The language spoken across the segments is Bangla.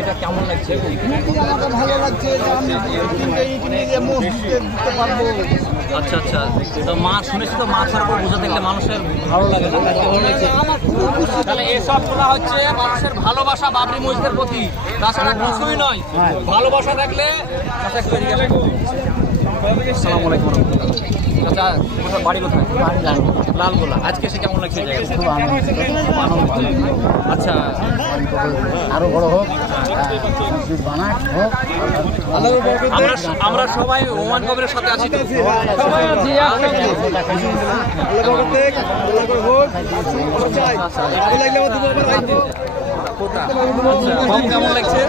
এটা কেমন লাগছে? আমাকে ভালো লাগছে যে আমি মসজিদে দিতে পারবো। আচ্ছা আচ্ছা, তো মাছ শুনেছি তো, মাছের উপর বোঝা দেখলে মানুষের ভালো লাগে না, কেমন লাগছে? তাহলে এসব তোলা হচ্ছে মানুষের ভালোবাসা বাবরি মসজিদের প্রতি, তাছাড়া কিছুই নয়। ভালোবাসা থাকলে আসসালামু আলাইকুম রহমতুল্লাহ। আচ্ছা, বাড়ি কোথায়? লালগোলা। আজকে এসে কেমন লাগছে? খুব আনন্দ। আচ্ছা, আরো বড় হোক, বানাক হোক। আমরা সবাই ওমান কবিরের সাথে আছি তো? কেমন লাগছে?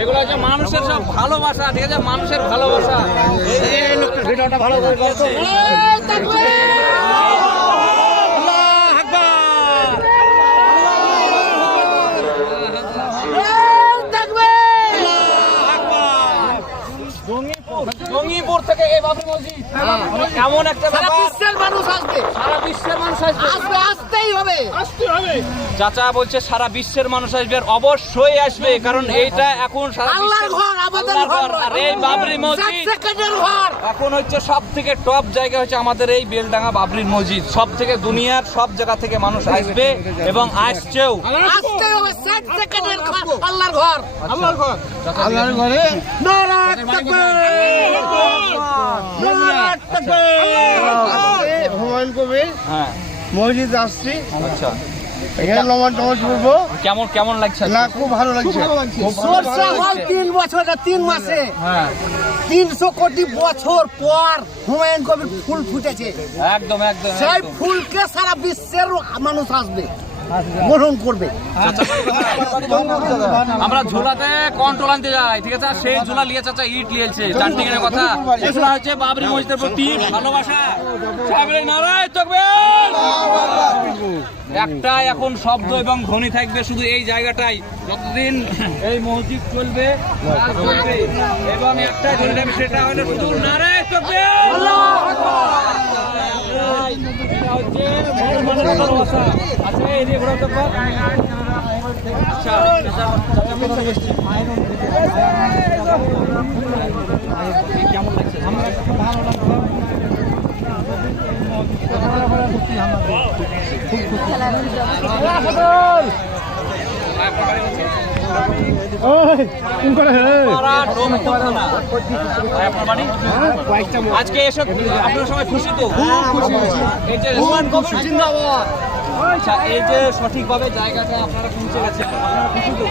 এগুলো হচ্ছে মানুষের সব ভালোবাসা, ঠিক আছে? মানুষের ভালোবাসা। ভিডিওটা ভালো করে জঙ্গিপুর থেকে এই বাবরি মসজিদ এমন একটা সারা বিশ্বের মানুষ আসবে, সারা বিশ্বের মানুষ আসবে, আসতেই হবে। চাচা বলছে সারা বিশ্বের মানুষ আসবে, আর অবশ্যই আসবে, কারণ এইটা এখন আল্লাহর ঘর, আমাদের ঘর। আর এই বাবরি মসজিদ এখন হচ্ছে সব থেকে টপ জায়গা হচ্ছে আমাদের এই বেলডাঙ্গা বাবরি মসজিদ। সব থেকে দুনিয়ার সব জায়গা থেকে মানুষ আসবে এবং আসছেও। আসতেই হবে, 60 সেকেন্ডের ঘর, আল্লাহর ঘর, আল্লাহর ঘর, আল্লাহর ঘরে নারায়ে তাকবীর, নারায়ে তাকবীর। হুমায়ুন কবির হ্যাঁ, মসজিদ আসছি। আচ্ছা, এখানে নামাজ পড়বো। কেমন লাগছে? না, খুব ভালো লাগছে। সরষা হল 3 বছর, 3 মাসে হ্যাঁ, 300 কোটি বছর পর হুমায়ুন কবির ফুল ফুটেছে। একদম একদম। সেই ফুলকে সারা বিশ্বের মানুষ আসবে, গ্রহণ করবে। আমরা ঝুলাতে কন্ট্রোল আনতে যাই, ঠিক আছে? সেই ঝুলা লিয়ে চাচা ইট লিয়েছে চারটিখানের কথা। এগুলো হচ্ছে বাবরি মসজিদের প্রতি ভালোবাসা। নারায়ে তাকবীর। একটা এখন শব্দ এবং ধ্বনি থাকবে শুধু এই জায়গাটাই, যতদিন এই মসজিদ চলবে এবং একটা ধ্বনি থাকবে, সেটা হলো শুধু নারায়ে তাকবীর। আচ্ছা, এই যে ঘোরা চক্কর। আচ্ছা, কেমন লাগছে? ভালো লাগছে। আজকে এসব আপনারা সবাই খুশি তো? এই যে হুমায়ুন কবির জিন্দাবাদ। আচ্ছা, এই যে সঠিকভাবে জায়গাটা আপনারা পৌঁছে গেছেন, আপনারা খুশি তো?